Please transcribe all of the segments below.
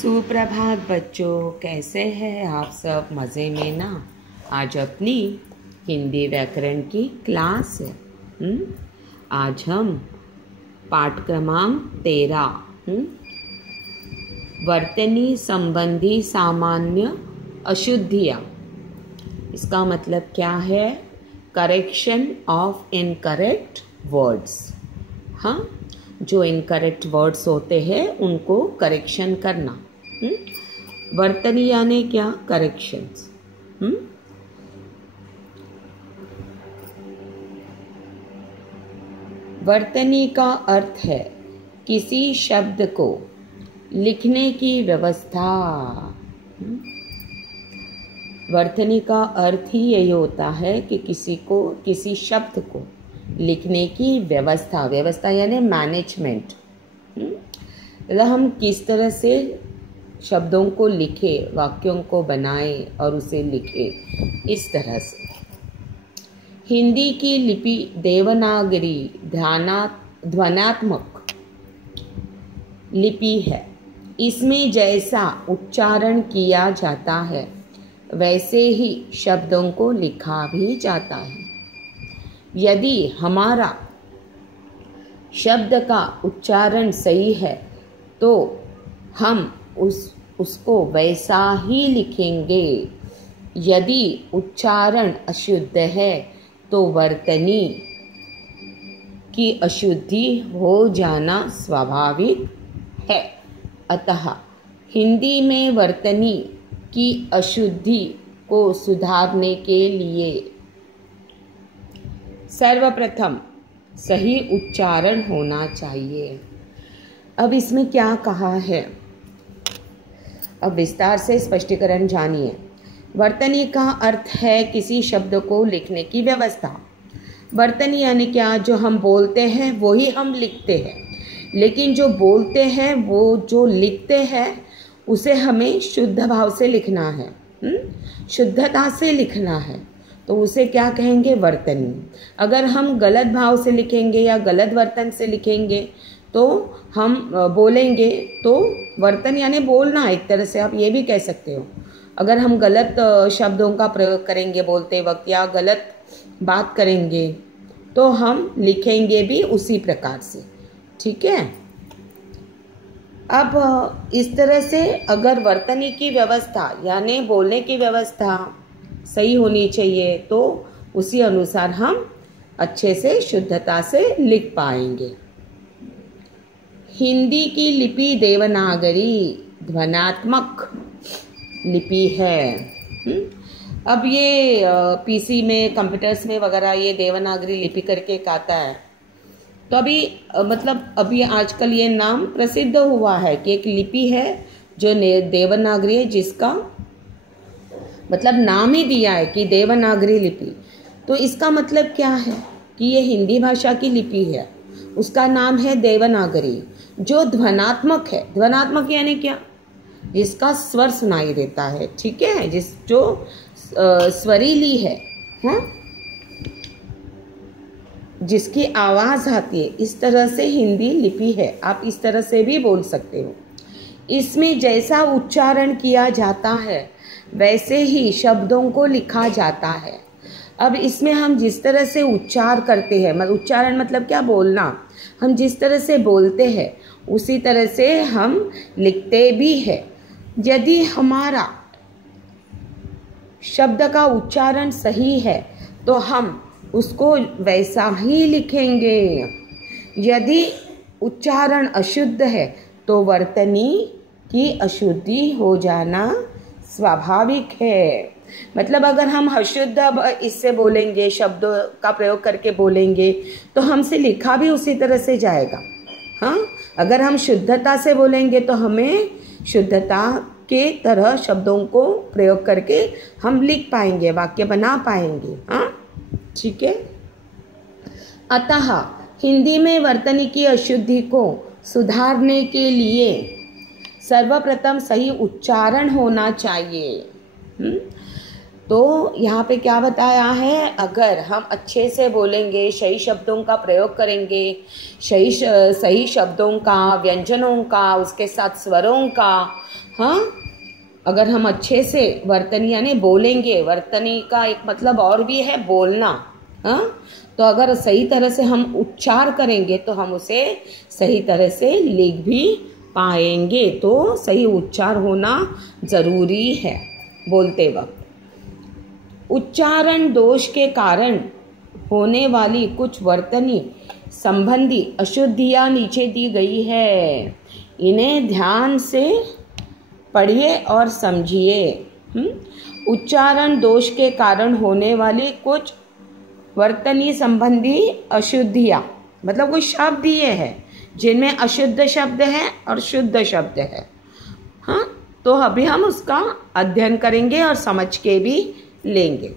सुप्रभात बच्चों, कैसे हैं आप सब? मज़े में ना। आज अपनी हिंदी व्याकरण की क्लास है। आज हम पाठ क्रमांक 13 वर्तनी संबंधी सामान्य अशुद्धियाँ, इसका मतलब क्या है? Correction of incorrect words. हाँ, जो इनकरेक्ट वर्ड्स होते हैं उनको करेक्शन करना। वर्तनी यानी क्या? करेक्शंस। वर्तनी का अर्थ है किसी शब्द को लिखने की व्यवस्था। वर्तनी का अर्थ ही यही होता है कि किसी शब्द को लिखने की व्यवस्था। व्यवस्था यानी मैनेजमेंट। मतलब हम किस तरह से शब्दों को लिखे, वाक्यों को बनाए और उसे लिखे, इस तरह से। हिंदी की लिपि देवनागरी ध्वन्यात्मक लिपि है। इसमें जैसा उच्चारण किया जाता है वैसे ही शब्दों को लिखा भी जाता है। यदि हमारा शब्द का उच्चारण सही है तो हम उसको वैसा ही लिखेंगे। यदि उच्चारण अशुद्ध है तो वर्तनी की अशुद्धि हो जाना स्वाभाविक है। अतः हिंदी में वर्तनी की अशुद्धि को सुधारने के लिए सर्वप्रथम सही उच्चारण होना चाहिए। अब इसमें क्या कहा है, अब विस्तार से स्पष्टीकरण जानिए। वर्तनी का अर्थ है किसी शब्द को लिखने की व्यवस्था। वर्तनी यानी क्या? जो हम बोलते हैं वो ही हम लिखते हैं, लेकिन जो बोलते हैं वो जो लिखते हैं उसे हमें शुद्ध भाव से लिखना है, शुद्धता से लिखना है, तो उसे क्या कहेंगे? वर्तनी। अगर हम गलत भाव से लिखेंगे या गलत वर्तन से लिखेंगे तो हम बोलेंगे तो वर्तन यानी बोलना, एक तरह से आप ये भी कह सकते हो। अगर हम गलत शब्दों का प्रयोग करेंगे बोलते वक्त या गलत बात करेंगे तो हम लिखेंगे भी उसी प्रकार से। ठीक है। अब इस तरह से अगर वर्तनी की व्यवस्था यानी बोलने की व्यवस्था सही होनी चाहिए तो उसी अनुसार हम अच्छे से शुद्धता से लिख पाएंगे। हिंदी की लिपि देवनागरी ध्वन्यात्मक लिपि है। अब ये पीसी में, कंप्यूटर्स में वगैरह ये देवनागरी लिपि करके एक आता है। तो अभी आजकल ये नाम प्रसिद्ध हुआ है कि एक लिपि है जो देवनागरी है, जिसका मतलब नाम ही दिया है कि देवनागरी लिपि। तो इसका मतलब क्या है कि ये हिंदी भाषा की लिपि है, उसका नाम है देवनागरी, जो ध्वन्यात्मक है। ध्वन्यात्मक यानी क्या? जिसका स्वर सुनाई देता है। ठीक है, जो स्वरीली है, हाँ, जिसकी आवाज आती है, इस तरह से हिंदी लिपि है। आप इस तरह से भी बोल सकते हो। इसमें जैसा उच्चारण किया जाता है वैसे ही शब्दों को लिखा जाता है। अब इसमें हम जिस तरह से उच्चार करते हैं, मतलब उच्चारण मतलब क्या? बोलना। हम जिस तरह से बोलते हैं उसी तरह से हम लिखते भी हैं। यदि हमारा शब्द का उच्चारण सही है तो हम उसको वैसा ही लिखेंगे। यदि उच्चारण अशुद्ध है तो वर्तनी की अशुद्धि हो जाना स्वाभाविक है। मतलब अगर हम अशुद्ध इससे बोलेंगे, शब्दों का प्रयोग करके बोलेंगे तो हमसे लिखा भी उसी तरह से जाएगा। हाँ, अगर हम शुद्धता से बोलेंगे तो हमें शुद्धता के तरह शब्दों को प्रयोग करके हम लिख पाएंगे, वाक्य बना पाएंगे। हाँ, ठीक है। अतः हिंदी में वर्तनी की अशुद्धि को सुधारने के लिए सर्वप्रथम सही उच्चारण होना चाहिए। तो यहाँ पे क्या बताया है, अगर हम अच्छे से बोलेंगे, सही शब्दों का प्रयोग करेंगे, सही शब्दों का, व्यंजनों का, उसके साथ स्वरों का, हाँ, अगर हम अच्छे से वर्तनी यानी बोलेंगे, वर्तनी का एक मतलब और भी है बोलना, हाँ, तो अगर सही तरह से हम उच्चार करेंगे तो हम उसे सही तरह से लिख भी पाएंगे। तो सही उच्चार होना ज़रूरी है बोलते वक्त। उच्चारण दोष के कारण होने वाली कुछ वर्तनी संबंधी अशुद्धियाँ नीचे दी गई है, इन्हें ध्यान से पढ़िए और समझिए। उच्चारण दोष के कारण होने वाली कुछ वर्तनी संबंधी अशुद्धियाँ, मतलब कुछ शब्द ये है जिनमें अशुद्ध शब्द है और शुद्ध शब्द है, हाँ, तो अभी हम उसका अध्ययन करेंगे और समझ के भी लेंगे।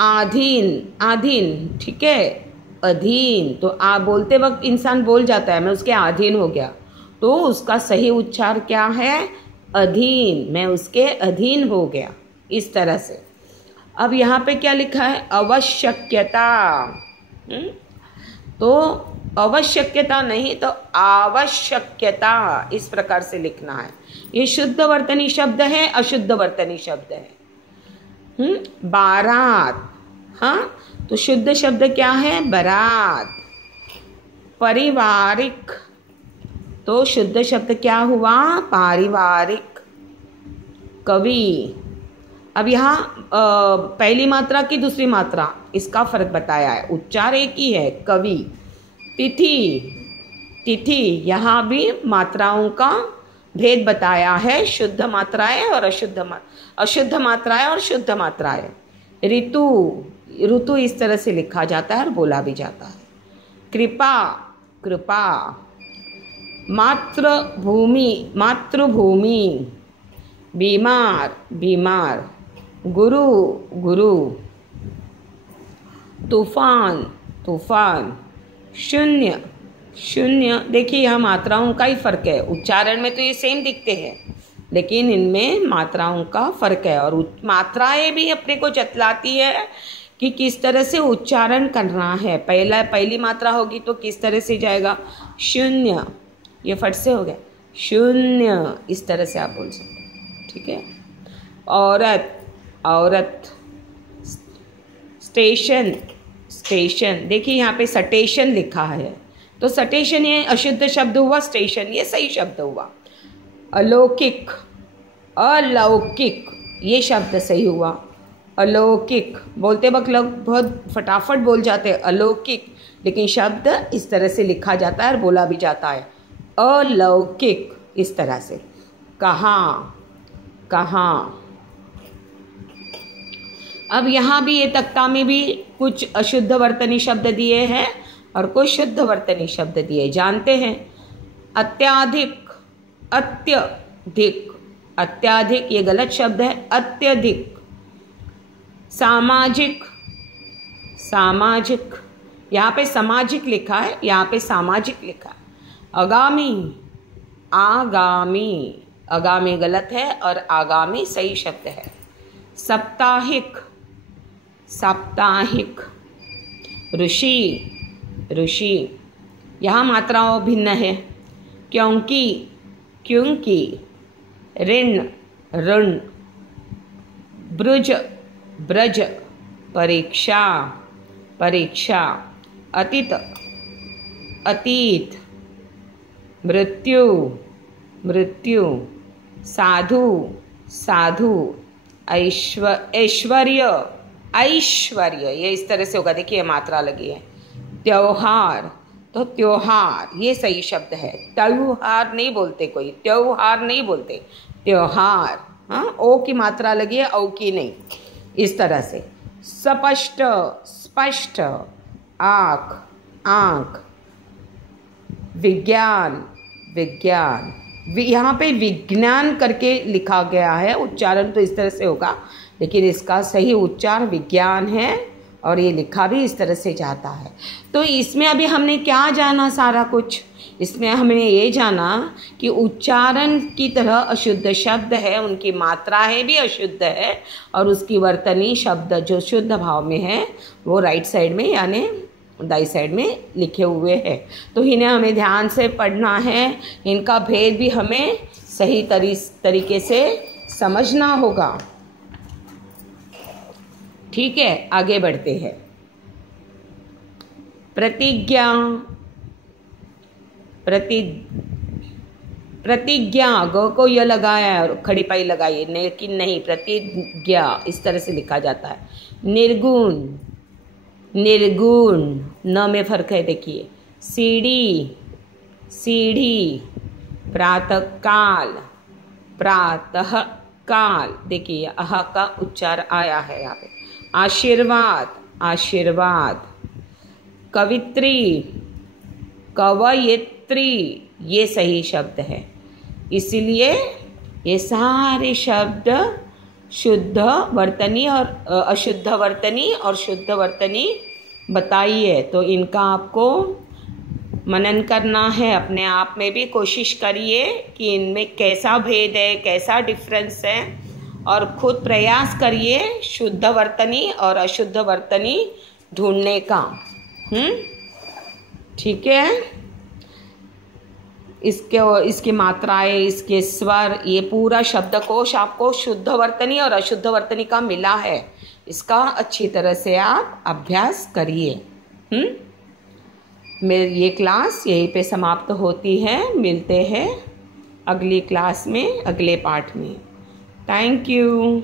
आधीन, ठीक है, अधीन, तो आप बोलते वक्त इंसान बोल जाता है मैं उसके अधीन हो गया, तो उसका सही उच्चार क्या है, अधीन, मैं उसके अधीन हो गया, इस तरह से। अब यहाँ पे क्या लिखा है, आवश्यकता, तो आवश्यकता नहीं तो आवश्यकता, इस प्रकार से लिखना है। ये शुद्ध वर्तनी शब्द है, अशुद्ध वर्तनी शब्द है। बारात, हाँ, तो शुद्ध शब्द क्या है, बारात। पारिवारिक, तो शुद्ध शब्द क्या हुआ, पारिवारिक। कवि, अब यहाँ पहली मात्रा की दूसरी मात्रा, इसका फर्क बताया है, उच्चार एक ही है, कवि। तिथि, यहाँ भी मात्राओं का भेद बताया है, शुद्ध मात्राएं और अशुद्ध मात्राएं और शुद्ध मात्राएं। ऋतु इस तरह से लिखा जाता है और बोला भी जाता है। कृपा। मातृभूमि। बीमार। गुरु। तूफान। शून्य, देखिए यहाँ मात्राओं का ही फर्क है, उच्चारण में तो ये सेम दिखते हैं लेकिन इनमें मात्राओं का फर्क है, और मात्राएं भी अपने को जतलाती है कि किस तरह से उच्चारण करना है। पहली मात्रा होगी तो किस तरह से जाएगा, शून्य, ये फट से हो गया, शून्य, इस तरह से आप बोल सकते हैं, ठीक है। औरत। स्टेशन, देखिए यहाँ पे स्टेशन लिखा है, तो स्टेशन ये अशुद्ध शब्द हुआ, स्टेशन ये सही शब्द हुआ। अलौकिक, ये शब्द सही हुआ। अलौकिक, बोलते वक्त लोग बहुत फटाफट बोल जाते हैं अलौकिक, लेकिन शब्द इस तरह से लिखा जाता है और बोला भी जाता है, अलौकिक, इस तरह से। कहाँ। अब यहाँ भी ये तख्ता में भी कुछ अशुद्ध वर्तनी शब्द दिए हैं और कुछ शुद्ध वर्तनी शब्द दिए, जानते हैं। अत्याधिक, ये गलत शब्द है, अत्यधिक। सामाजिक, यहाँ पे सामाजिक लिखा है, यहाँ पे सामाजिक लिखा है। आगामी गलत है और आगामी सही शब्द है। साप्ताहिक। ऋषि, यहाँ मात्राओं भिन्न है, क्योंकि, ऋण, ब्रज, परीक्षा, अतीत, मृत्यु, साधु, ऐश्वर्य, ये इस तरह से होगा, देखिए मात्रा लगी है। त्योहार, तो त्योहार ये सही शब्द है, त्योहार नहीं बोलते कोई, त्योहार नहीं बोलते, त्योहार, हाँ, ओ की मात्रा लगी है, औ की नहीं, इस तरह से। स्पष्ट, आँख। विज्ञान, यहाँ पे विज्ञान करके लिखा गया है, उच्चारण तो इस तरह से होगा लेकिन इसका सही उच्चार विज्ञान है और ये लिखा भी इस तरह से जाता है। तो इसमें अभी हमने क्या जाना, सारा कुछ इसमें हमने ये जाना कि उच्चारण की तरह अशुद्ध शब्द है, उनकी मात्रा है भी अशुद्ध है, और उसकी वर्तनी शब्द जो शुद्ध भाव में है वो राइट साइड में यानी दाई साइड में लिखे हुए हैं। तो इन्हें हमें ध्यान से पढ़ना है, इनका भेद भी हमें सही तरीके से समझना होगा। ठीक है, आगे बढ़ते हैं। प्रतिज्ञा, प्रतिज्ञा ग को य लगाया और खड़ी पाई लगाइए, लेकिन नहीं, प्रतिज्ञा इस तरह से लिखा जाता है। निर्गुण, निर्गुण न में फर्क है, देखिए। सीढ़ी, सीढ़ी। प्रातः काल, प्रातः काल, देखिए अह का उच्चार आया है यहाँ पे। आशीर्वाद, आशीर्वाद। कवित्री, कवयित्री, ये सही शब्द है। इसीलिए ये सारे शब्द शुद्ध वर्तनी और अशुद्ध वर्तनी और शुद्ध वर्तनी बताई है, तो इनका आपको मनन करना है। अपने आप में भी कोशिश करिए कि इनमें कैसा भेद है, कैसा डिफरेंस है, और खुद प्रयास करिए शुद्ध वर्तनी और अशुद्ध वर्तनी ढूंढने का। ठीक है। इसकी मात्राएं, इसके स्वर, ये पूरा शब्दकोश आपको शुद्ध वर्तनी और अशुद्ध वर्तनी का मिला है। इसका अच्छी तरह से आप अभ्यास करिए। मेरी ये क्लास यहीं पे समाप्त होती है। मिलते हैं अगली क्लास में, अगले पाठ में। Thank you.